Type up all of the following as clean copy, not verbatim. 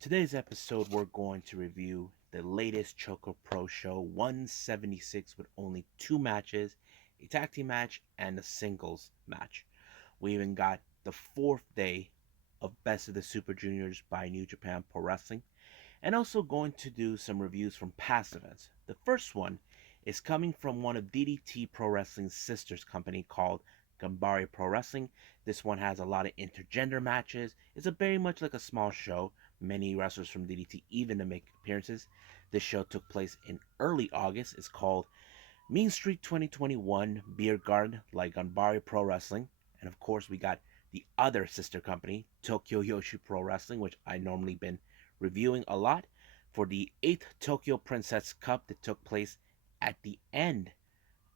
Today's episode, we're going to review the latest ChocoPro show 176 with only two matches, a tag team match and a singles match. We even got the fourth day of Best of the Super Juniors by New Japan Pro Wrestling, and also going to do some reviews from past events. The first one is coming from one of DDT Pro Wrestling's sisters company called Ganbare Pro Wrestling. This one has a lot of intergender matches. It's a very much like a small show. Many wrestlers from DDT even to make appearances. This show took place in early August. It's called Mean Street 2021 Beer Garden like Ganbare Pro Wrestling. And of course, we got the other sister company, Tokyo Joshi Pro Wrestling, which I normally been reviewing a lot, for the 8th Tokyo Princess Cup that took place at the end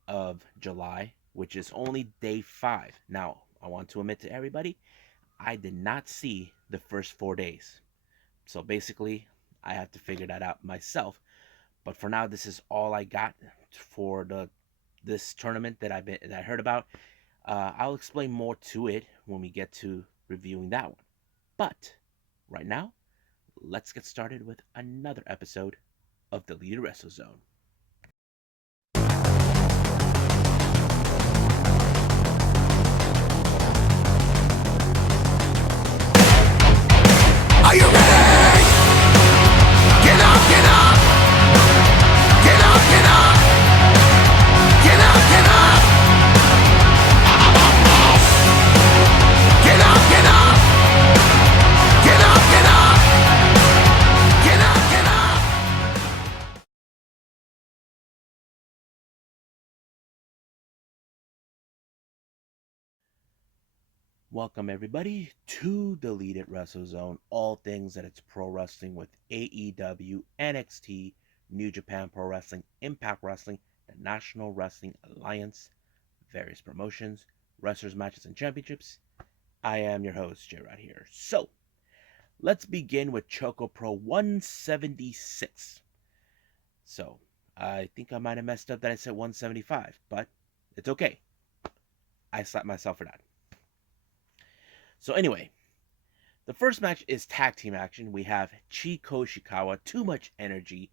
of July, which is only day 5. Now, I want to admit to everybody, I did not see the first 4 days. So basically, I have to figure that out myself. But for now, this is all I got for this tournament that I heard about. I'll explain more to it when we get to reviewing that one. But right now, let's get started with another episode of the Leader Wrestle Zone. Are you ready? Get up, get up! Get up, get up! Get up, get up! Get up, get up! Get up, get up! Get up, get up! Welcome everybody to the Lead Wrestle Zone. All things that it's pro wrestling with AEW, NXT, New Japan Pro Wrestling, Impact Wrestling, the National Wrestling Alliance, various promotions, wrestlers, matches, and championships. I am your host, Jay, right here. So, let's begin with ChocoPro 176. So, I think I might have messed up that I said 175, but it's okay. I slapped myself for that. So anyway, the first match is tag team action. We have Chiko Shikawa, Too Much Energy,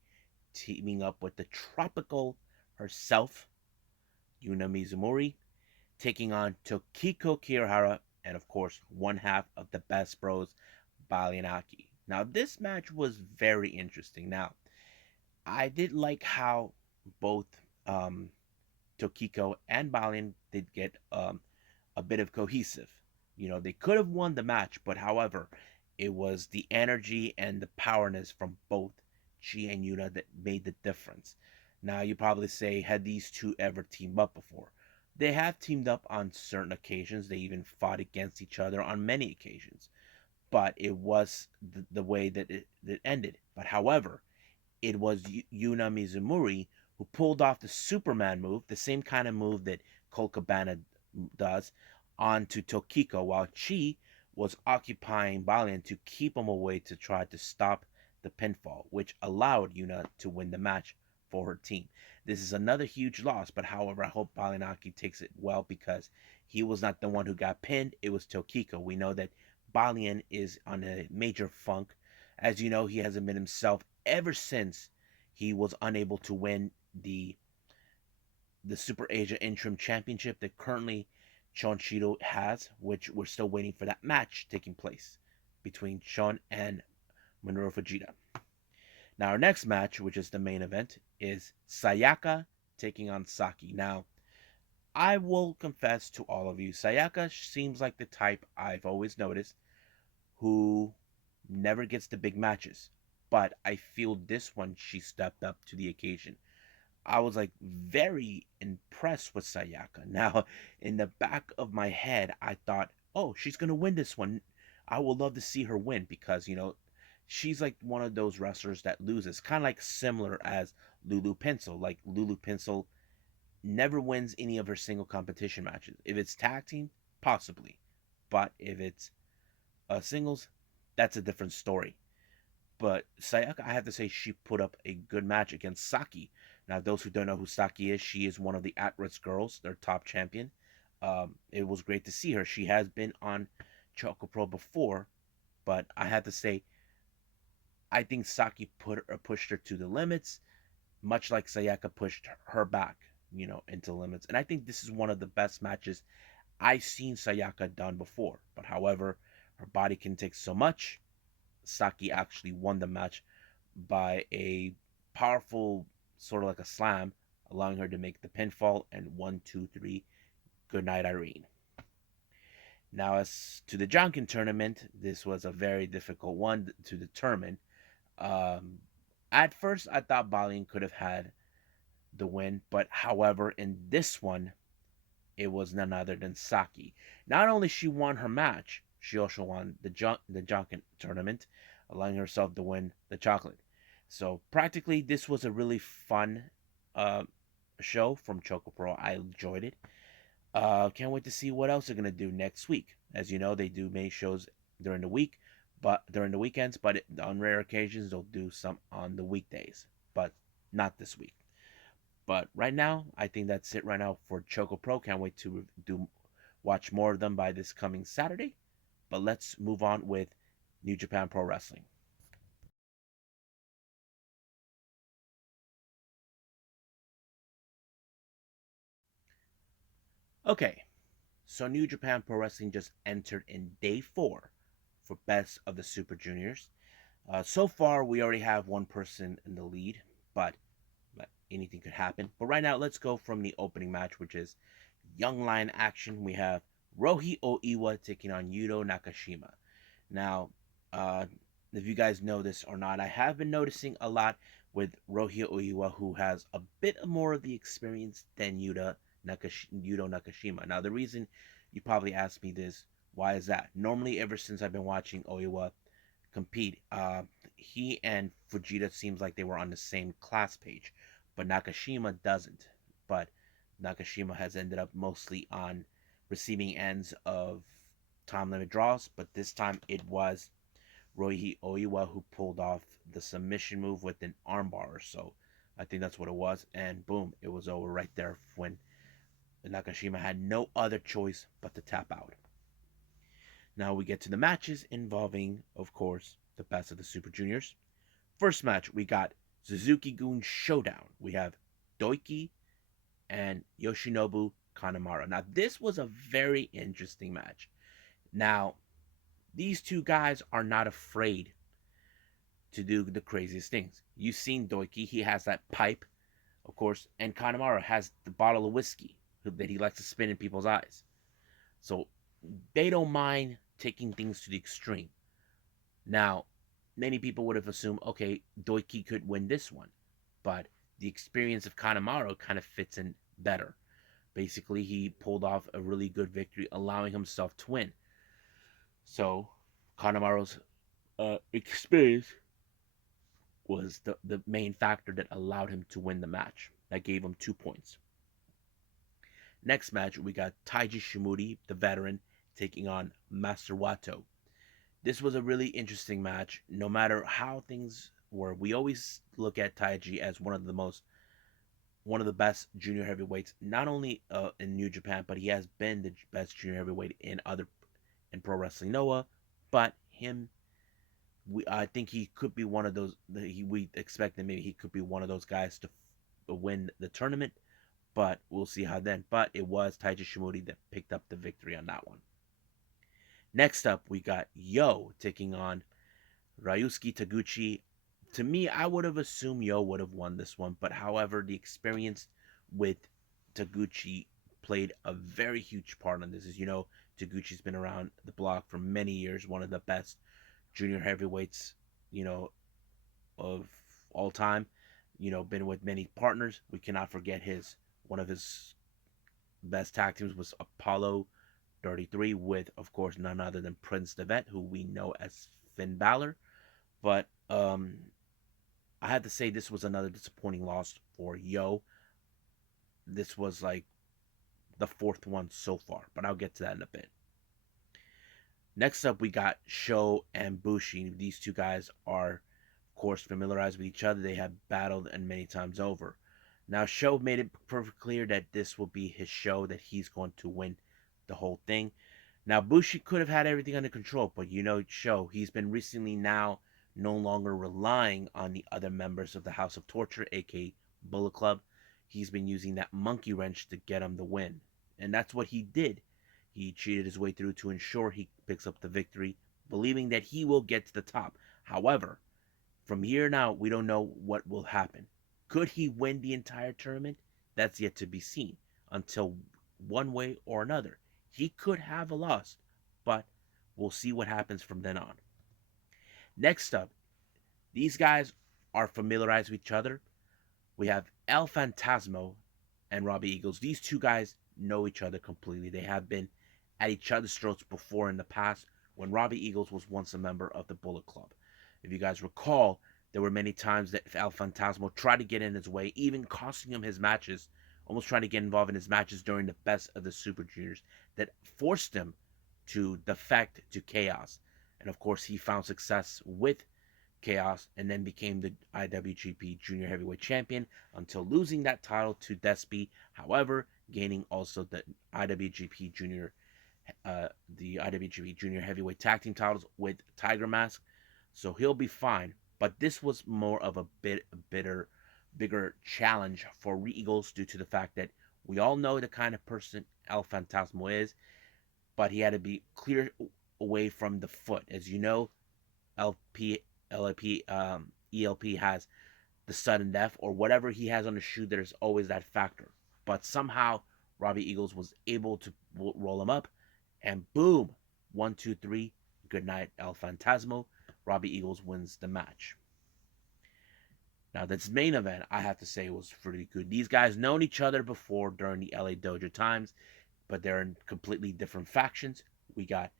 teaming up with the Tropical herself, Yuna Mizumori, taking on Tokiko Kirihara, and of course, one half of the Best Bros, Bali and Aki. Now, this match was very interesting. Now, I did like how both Tokiko and Balian did get a bit of cohesive. They could have won the match, but however, it was the energy and the powerness from both Chi and Yuna that made the difference. Now, you probably say, had these two ever teamed up before? They have teamed up on certain occasions. They even fought against each other on many occasions. But it was the way that it ended. But however, it was Yuna Mizumori who pulled off the Superman move, the same kind of move that Colt Cabana does, onto Tokiko, while Chi was occupying Balian to keep him away to try to stop the pinfall, which allowed Yuna to win the match for her team. This is another huge loss, but however, I hope Balianaki takes it well because he was not the one who got pinned. It was Tokiko. We know that Balian is on a major funk. As you know, he hasn't been himself ever since he was unable to win the Super Asia Interim Championship that currently Sean Shido has, which we're still waiting for that match taking place between Sean and Minoru Fujita. Now, our next match, which is the main event, is Sayaka taking on Saki. Now, I will confess to all of you, Sayaka seems like the type I've always noticed who never gets the big matches. But I feel this one she stepped up to the occasion. I was like very impressed with Sayaka. Now, in the back of my head, I thought, oh, she's going to win this one. I would love to see her win because, she's like one of those wrestlers that loses, kind of like similar as Lulu Pencil. Like Lulu Pencil never wins any of her single competition matches. If it's tag team, possibly. But if it's singles, that's a different story. But Sayaka, I have to say, she put up a good match against Saki. Now, those who don't know who Saki is, she is one of the At-Risk girls, their top champion. It was great to see her. She has been on ChocoPro before, but I have to say, I think Saki pushed her to the limits, much like Sayaka pushed her back, into limits. And I think this is one of the best matches I've seen Sayaka done before. But however, her body can take so much. Saki actually won the match by a powerful, sort of like a slam, allowing her to make the pinfall and 1, 2, 3. Good night, Irene. Now, as to the Jonkin tournament, this was a very difficult one to determine. Um, at first, I thought Balian could have had the win, but however, in this one, it was none other than Saki. Not only she won her match, she also won the Jonkin tournament, allowing herself to win the chocolate. So practically, this was a really fun uh, show from ChocoPro. I enjoyed it. Can't wait to see what else they're gonna do next week. As you know, they do many shows during the week, but during the weekends. But on rare occasions, they'll do some on the weekdays, but not this week. But right now, I think that's it right now for Choco Pro. Can't wait to watch more of them by this coming Saturday. But let's move on with New Japan Pro Wrestling. Okay, so New Japan Pro Wrestling just entered in day 4 for Best of the Super Juniors. So far, we already have one person in the lead, but anything could happen. But right now, let's go from the opening match, which is Young Lion action. We have Rohi Oiwa taking on Yuto Nakashima. Now, uh, if you guys know this or not, I have been noticing a lot with Rohi Oiwa, who has a bit more of the experience than Yuto Nakashima. Now, the reason you probably ask me this, why is that? Normally, ever since I've been watching Oiwa compete, he and Fujita seems like they were on the same class page, but Nakashima doesn't. But Nakashima has ended up mostly on receiving ends of time limit draws, but this time it was Rohi Oiwa who pulled off the submission move with an armbar or so. I think that's what it was, and boom, it was over right there when Nakashima had no other choice but to tap out. Now we get to the matches involving, of course, the best of the Super Juniors. First match, we got Suzuki-gun Showdown. We have Doiki and Yoshinobu Kanemaru. Now, this was a very interesting match. Now, these two guys are not afraid to do the craziest things. You've seen Doiki, he has that pipe, of course, and Kanemaru has the bottle of whiskey that he likes to spin in people's eyes. So they don't mind taking things to the extreme. Now, many people would have assumed, okay, Doiki could win this one, but the experience of Kanemaru kind of fits in better. Basically, he pulled off a really good victory, allowing himself to win. So, Kanemaru's experience was the main factor that allowed him to win the match. That gave him 2 points. Next match, we got Taiji Shimuri, the veteran, taking on Master Wato. This was a really interesting match. No matter how things were, we always look at Taiji as one of the best junior heavyweights, not only in New Japan, but he has been the best junior heavyweight in Pro Wrestling Noah. But I think he could be one of those. We expect that maybe he could be one of those guys to win the tournament. But we'll see how then. But it was Taiji Shimori that picked up the victory on that one. Next up, we got Yo taking on Ryusuke Taguchi. To me, I would have assumed Yo would have won this one, but however, the experience with Taguchi played a very huge part on this. As you know, Taguchi's been around the block for many years, one of the best junior heavyweights, of all time. Been with many partners. We cannot forget one of his best tag teams was Apollo 33 with, of course, none other than Prince Devet, who we know as Finn Balor. But I had to say this was another disappointing loss for Yo. This was like the fourth one so far, but I'll get to that in a bit. Next up, we got Sho and Bushi. These two guys are, of course, familiarized with each other. They have battled and many times over. Now, Sho made it perfectly clear that this will be his show, that he's going to win the whole thing. Now, Bushi could have had everything under control, but Sho, he's been recently now no longer relying on the other members of the House of Torture, aka Bullet Club. He's been using that monkey wrench to get him the win. And that's what he did. He cheated his way through to ensure he picks up the victory, believing that he will get to the top. However, from here now, we don't know what will happen. Could he win the entire tournament? That's yet to be seen until one way or another. He could have a loss, but we'll see what happens from then on. Next up, these guys are familiarized with each other. We have El Fantasmo and Robbie Eagles. These two guys know each other completely. They have been at each other's throats before in the past when Robbie Eagles was once a member of the Bullet Club. If you guys recall, there were many times that El Fantasmo tried to get in his way, even costing him his matches, almost trying to get involved in his matches during the best of the Super Juniors, that forced him to defect to Chaos. And of course, he found success with Chaos and then became the IWGP Junior Heavyweight Champion until losing that title to Despy. However, gaining also the IWGP Junior Heavyweight Tag Team titles with Tiger Mask. So he'll be fine. But this was more of a bigger challenge for Eagles due to the fact that we all know the kind of person El Fantasmo is, but he had to be clear away from the foot. As you know, LP ELP has the sudden death or whatever he has on the shoe. There's always that factor. But somehow Robbie Eagles was able to roll him up, and boom, 1, 2, 3. Good night, El Fantasmo. Robbie Eagles wins the match. Now, this main event, I have to say, was pretty good. These guys known each other before during the LA Dojo times, but they're in completely different factions. We got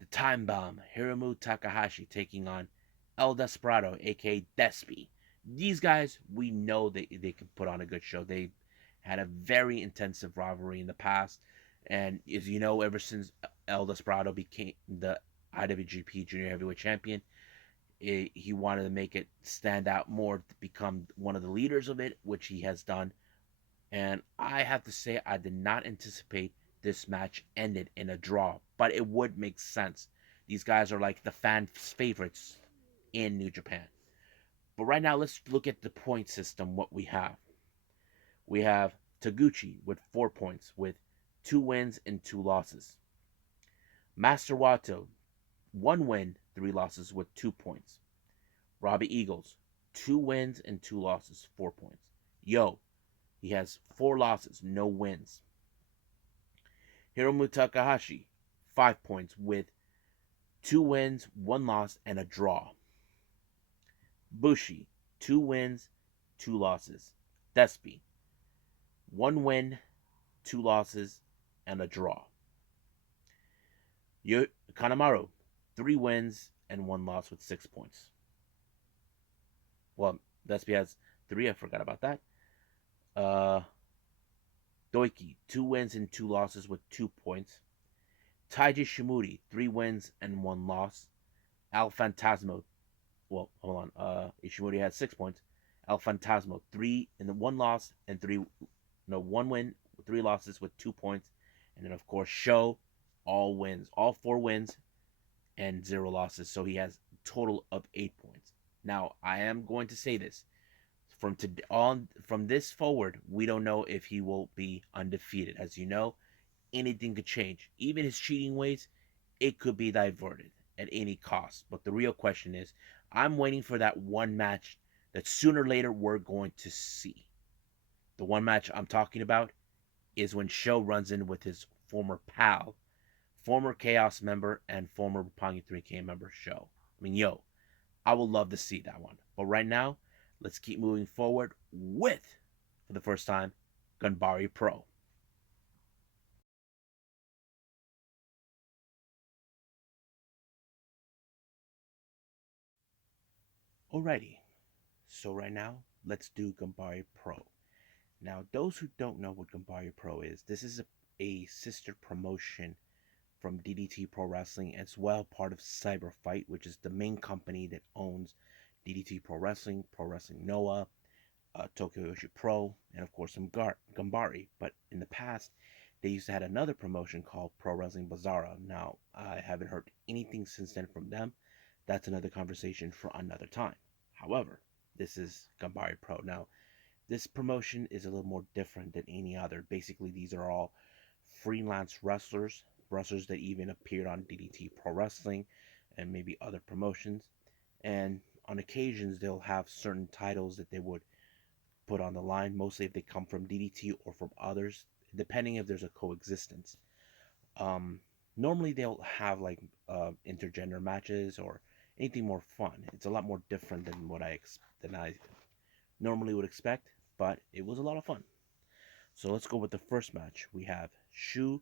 the Time Bomb, Hiromu Takahashi, taking on El Desperado, aka Despy. These guys, we know they can put on a good show. They had a very intensive rivalry in the past. And as you know, ever since El Desperado became the IWGP Junior Heavyweight Champion, he wanted to make it stand out more to become one of the leaders of it, which he has done. And I have to say, I did not anticipate this match ended in a draw, but it would make sense. These guys are like the fans' favorites in New Japan. But right now, let's look at the point system. What we have. We have Taguchi with 4 points, with 2 wins and 2 losses. Master Wato, 1 win, 3 losses with 2 points. Robbie Eagles, 2 wins and 2 losses, 4 points. Yo, he has 4 losses, no wins. Hiromu Takahashi, 5 points with 2 wins, 1 loss, and a draw. Bushi, 2 wins, 2 losses. Despy, 1 win, 2 losses, and a draw. Kanemaru, 3 wins and 1 loss with 6 points. Well, Despy has 3, I forgot about that. Doiki, 2 wins and 2 losses with 2 points. Taiji Shimuri, 3 wins and 1 loss. Al Fantasmo, well, hold on. Ishimori has 6 points. El Fantasmo, 3 and 1 loss and 1 win, 3 losses with 2 points. And then, of course, Sho, all wins, all 4 wins and 0 losses. So he has a total of 8 points. Now, I am going to say this. From this forward, we don't know if he will be undefeated. As you know, anything could change. Even his cheating ways, it could be diverted at any cost. But the real question is, I'm waiting for that one match that sooner or later we're going to see. The one match I'm talking about is when Sho runs in with his former pal, former Chaos member, and former Roppongi 3K member, Sho. I mean, yo, I would love to see that one. But right now, let's keep moving forward with, for the first time, Ganbare Pro. Alrighty, so right now, let's do Ganbare Pro. Now, those who don't know what Ganbare Pro is, this is a sister promotion from DDT Pro Wrestling, as well part of Cyber Fight, which is the main company that owns DDT Pro Wrestling, Pro Wrestling Noah, Tokyo Joshi Pro, and of course some Ganbare. But in the past, they used to have another promotion called Pro Wrestling Bazaar. Now, I haven't heard anything since then from them. that's another conversation for another time. However, this is Ganbare Pro. Now, this promotion is a little more different than any other. Basically, these are all freelance wrestlers, wrestlers that even appeared on DDT Pro Wrestling and maybe other promotions. And on occasions, they'll have certain titles that they would put on the line, mostly if they come from DDT or from others, depending if there's a coexistence. Um, Normally, they'll have like intergender matches or anything more fun. It's a lot more different than than I normally would expect, but it was a lot of fun. So let's go with the first match. We have Shu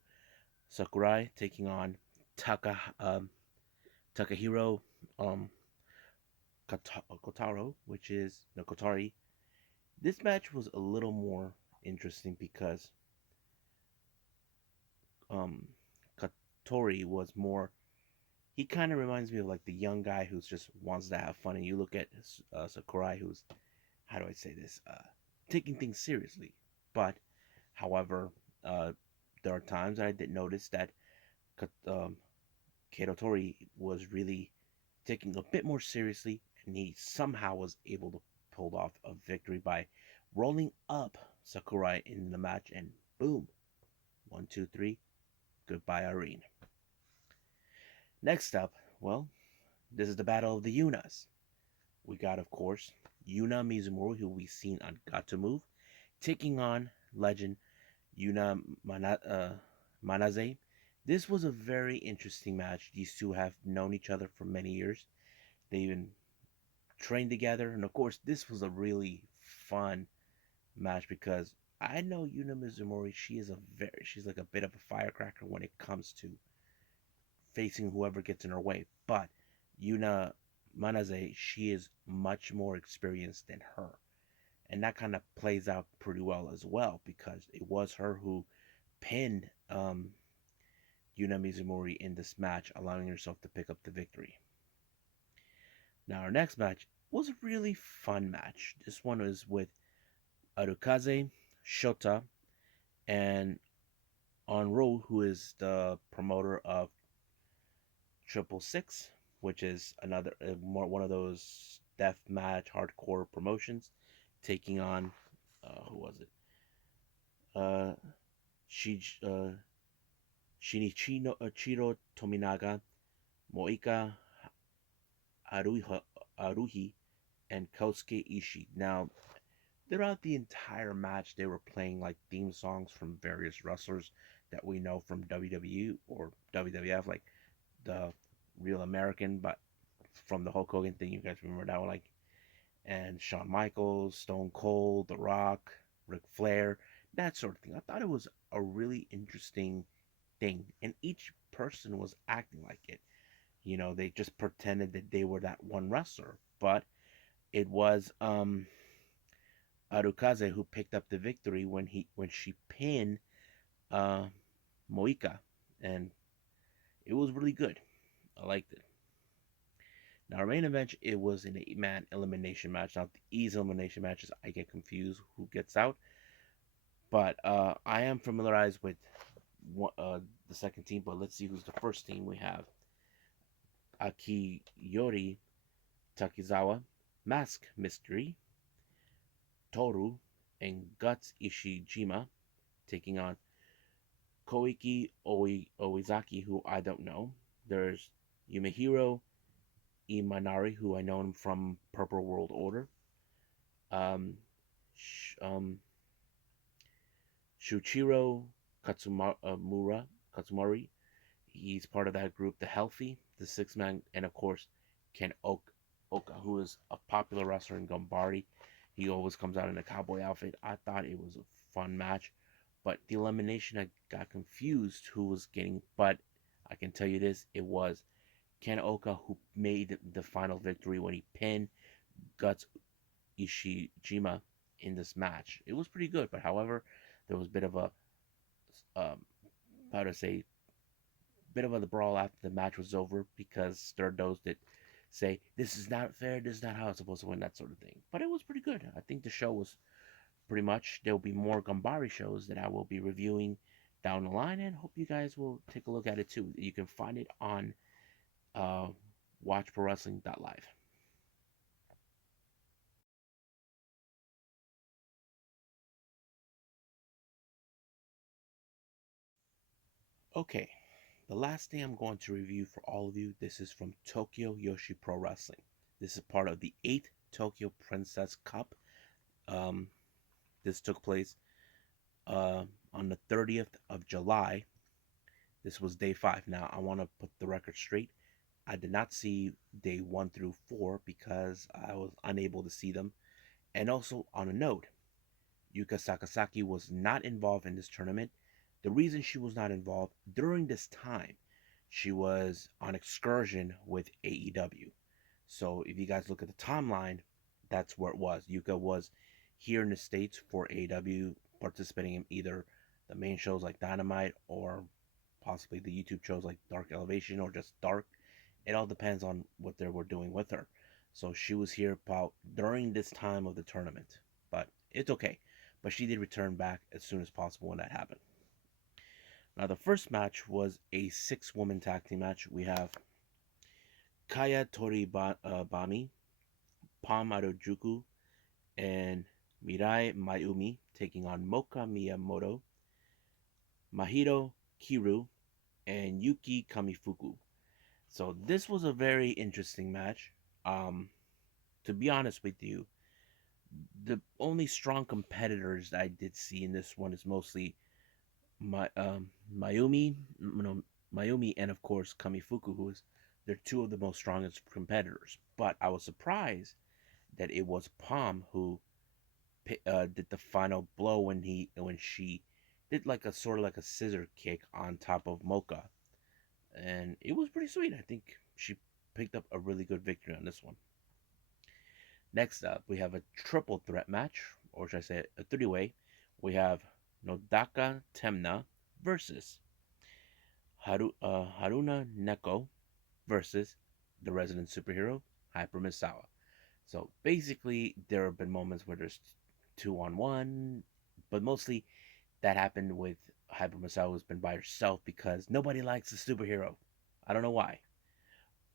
Sakurai taking on Takahiro um, Kotaro, which is no Kotari. This match was a little more interesting because um, Katori was more. He kind of reminds me of like the young guy who's just wants to have fun, and you look at Sakurai, who's, how do I say this, taking things seriously. But however, uh, there are times I did notice that um, Kato Tori was really taking a bit more seriously, and he somehow was able to pull off a victory by rolling up Sakurai in the match, and boom, 1, 2, 3, goodbye Irene. Next up, well, this is the Battle of the Yunas. We got, of course, Yuna Mizumori, who we've seen on Got to Move, taking on legend Manaze. This was a very interesting match. These two have known each other for many years. They even trained together, and of course, this was a really fun match because I know Yuna Mizumori. She's like a bit of a firecracker when it comes to facing whoever gets in her way. But Yuna Manaze, she is much more experienced than her. And that kind of plays out pretty well as well because it was her who pinned Yuna Mizumori in this match, allowing herself to pick up the victory. Now, our next match was a really fun match. This one was with Arukaze, Shota, and Onro, who is the promoter of Triple Six, which is another one of those death match hardcore promotions, taking on who was it? Uh, Shi, Shinichiro Chiro Tominaga, Moika Aruhi, and Kosuke Ishii. Now, throughout the entire match, they were playing like theme songs from various wrestlers that we know from WWE or WWF, like the Real American, but from the Hulk Hogan thing, you guys remember that one, like, and Shawn Michaels, Stone Cold, The Rock, Ric Flair, that sort of thing. I thought it was a really interesting thing, and each person was acting like it. You know, they just pretended that they were that one wrestler, but it was Arukaze who picked up the victory when she pinned uh, Moika, and it was really good. I liked it. Now, our main event, it was an 8-man elimination match. Now, these elimination matches, I get confused who gets out, but I am familiarized with the second team. But let's see who's the first team. We have Akiyori Takizawa, Mask Mystery, Toru, and Guts Ishijima taking on Koiki Oizaki, who I don't know. There's Yumehiro Imanari, who I know him from Purple World Order. Um, Sh- um, Shuichiro Katsumari, he's part of that group, the Healthy, the Six Man, and of course Ken Oka, who is a popular wrestler in Ganbare. He always comes out in a cowboy outfit. I thought it was a fun match, but the elimination, I got confused who was getting. But I can tell you this: it was Ken Oka who made the final victory when he pinned Guts Ishijima in this match. It was pretty good, but however, there was a bit of a um, how to say, bit of a brawl after the match was over because there are those that say this is not fair, this is not how it's supposed to win, that sort of thing. But it was pretty good. I think the show was pretty much. There will be more Gambari shows that I will be reviewing down the line, and hope you guys will take a look at it too. You can find it on uh, watchprowrestling.live. Okay, the last thing I'm going to review for all of you, this is from Tokyo Joshi Pro Wrestling. This is part of the 8th Tokyo Princess Cup. Um, this took place on the 30th of July. This was day 5. Now, I want to put the record straight. I did not see day 1 through 4 because I was unable to see them. And also, on a note, Yuka Sakazaki was not involved in this tournament. The reason she was not involved during this time, she was on excursion with AEW. So if you guys look at the timeline, that's where it was. Yuka was here in the States for AEW, participating in either the main shows like Dynamite or possibly the YouTube shows like Dark Elevation or just Dark. It all depends on what they were doing with her. So she was here about during this time of the tournament, but it's okay. But she did return back as soon as possible when that happened. Now the first match was a 6-woman tag team match. We have Kaya Toribami, Pam Arojuku, and Mirai Mayumi taking on Moka Miyamoto, Mahito Kiru, and Yuki Kamifuku. So this was a very interesting match. Um, to be honest with you, the only strong competitors that I did see in this one is mostly my Mayumi, no, Mayumi, and of course Kamifuku, who is they're two of the most strongest competitors. But I was surprised that it was Palm who did the final blow when she did like a sort of like a scissor kick on top of Mocha, and it was pretty sweet. I think she picked up a really good victory on this one. Next up, we have a triple threat match, or should I say a three-way. We have Nodaka Temna versus Haruna Neko versus the resident superhero Hyper Misawa. So basically, there have been moments where there's 2-on-1, but mostly that happened with Hyper Misawa, who's been by herself because nobody likes the superhero. I don't know why,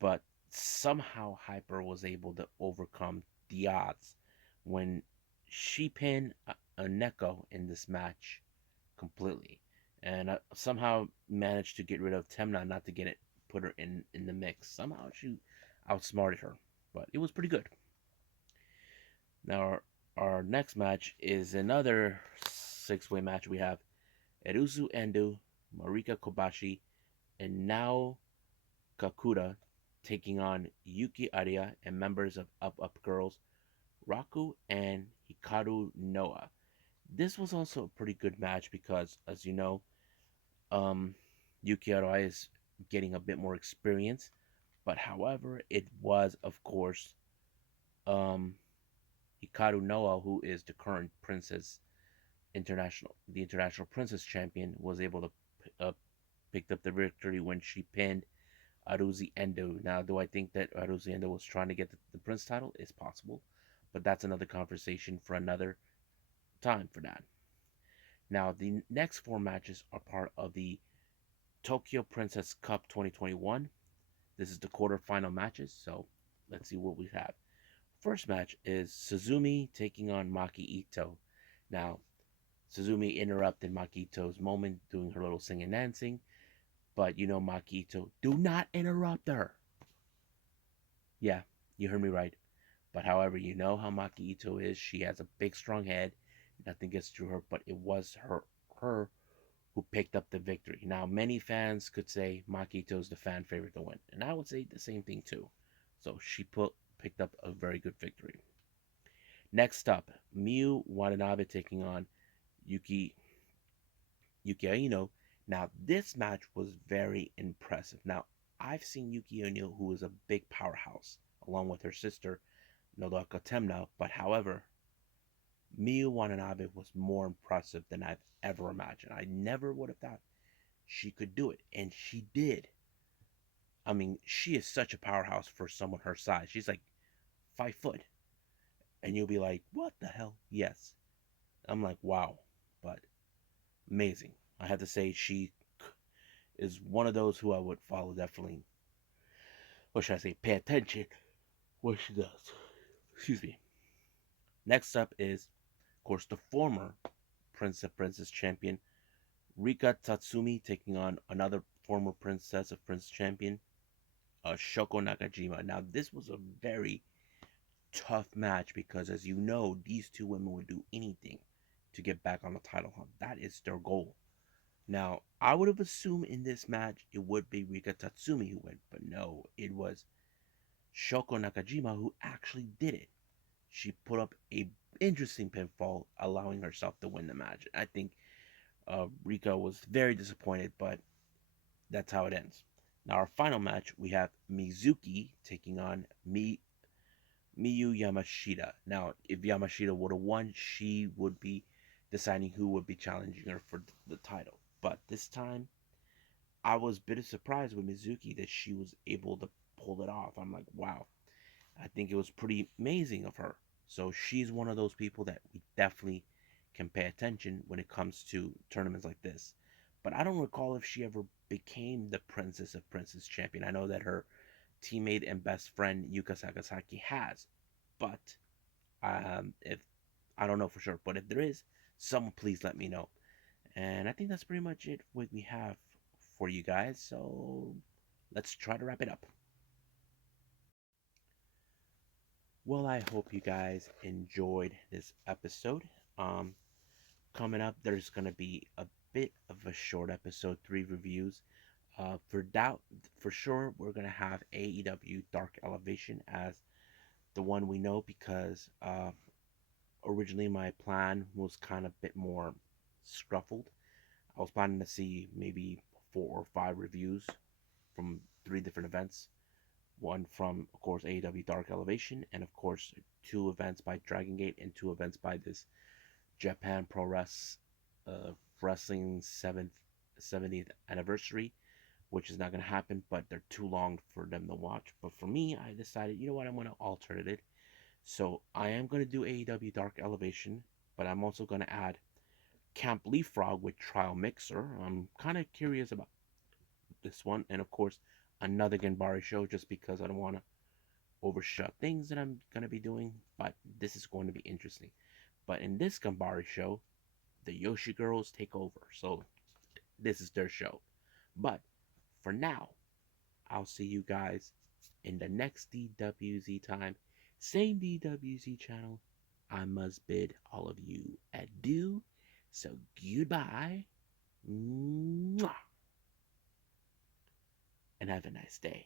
but somehow Hyper was able to overcome the odds when she pinned a Neko in this match completely, and somehow managed to get rid of Temna, not to get it put her in the mix. Somehow she outsmarted her, but it was pretty good. Now our next match is another 6-way match. We have Eruzu Endo, Marika Kobashi, and Nao Kakuta taking on Yuki Aria and members of Up Up Girls, Raku and Hikaru Noah. This was also a pretty good match because, as you know, um, Yuki Arai is getting a bit more experience. But however, it was, of course, um, Hikaru Noah, who is the current the international princess champion, was able to pick up the victory when she pinned Aruzi Endo. Now, do I think that Aruzi Endo was trying to get the prince title? It's possible, but that's another conversation for another time for that. Now, the next 4 matches are part of the Tokyo Princess Cup 2021. This is the quarterfinal matches, so let's see what we have. First match is Suzumi taking on Maki Ito. Now, Suzumi interrupted Maki Ito's moment doing her little singing and dancing, but you know Maki Ito, do not interrupt her. Yeah, you heard me right. But however, you know how Maki Ito is. She has a big, strong head. Nothing gets through her, but it was her who picked up the victory. Now, many fans could say Maki Ito is the fan favorite to win, and I would say the same thing too. So she picked up a very good victory. Next up, Miyu Watanabe taking on Yuki Aino. Now, this match was very impressive. Now, I've seen Yuki Aino, who is a big powerhouse, along with her sister Nodaka Temna, but however, Miyu Watanabe was more impressive than I've ever imagined. I never would have thought she could do it, and she did. I mean, she is such a powerhouse for someone her size. She's like 5 foot, and you'll be like, "What the hell?" Yes, I'm like, "Wow," but amazing. I have to say, she is one of those who I would follow definitely. Or should I say, pay attention what she does. Excuse me. Next up is, of course, the former Prince of Princess champion, Rika Tatsumi, taking on another former Princess of Prince champion, Shoko Nakajima. Now, this was a very tough match because, as you know, these two women would do anything to get back on the title hunt. That is their goal. Now, I would have assumed in this match it would be Rika Tatsumi who went, but no, it was Shoko Nakajima who actually did it. She put up a interesting pinfall, allowing herself to win the match. I think Rika was very disappointed, but that's how it ends. Now, our final match, we have Mizuki taking on Miyu Yamashita. Now, if Yamashita would have won, she would be deciding who would be challenging her for the title. But this time, I was a bit surprised with Mizuki that she was able to pull it off. I'm like, wow. I think it was pretty amazing of her. So she's one of those people that we definitely can pay attention when it comes to tournaments like this. But I don't recall if she ever became the Princess of Princess champion. I know that her teammate and best friend Yuka Sakazaki has, but if I don't know for sure, but if there is, someone please let me know. And I think that's pretty much it what we have for you guys. So let's try to wrap it up. Well, I hope you guys enjoyed this episode. Um, Coming up, there's gonna be a bit of a short episode, 3 reviews. For sure, we're gonna have AEW Dark Elevation as the one we know because originally my plan was kind of a bit more scruffled. I was planning to see maybe 4 or 5 reviews from 3 different events. One from, of course, AEW Dark Elevation, and of course, 2 events by Dragon Gate and 2 events by this Japan Pro Wrestling 70th anniversary, which is not going to happen, but they're too long for them to watch. But for me, I decided, you know what, I'm going to alter it. So I am going to do AEW Dark Elevation, but I'm also going to add Camp Leapfrog with Trial Mixer. I'm kind of curious about this one, and of course, another Ganbare show just because I don't want to overshot things that I'm going to be doing, but this is going to be interesting. But in this Ganbare show, the Yoshi girls take over, so this is their show. But for now, I'll see you guys in the next DWZ time. Same DWZ channel. I must bid all of you adieu. So goodbye. Mwah, and have a nice day.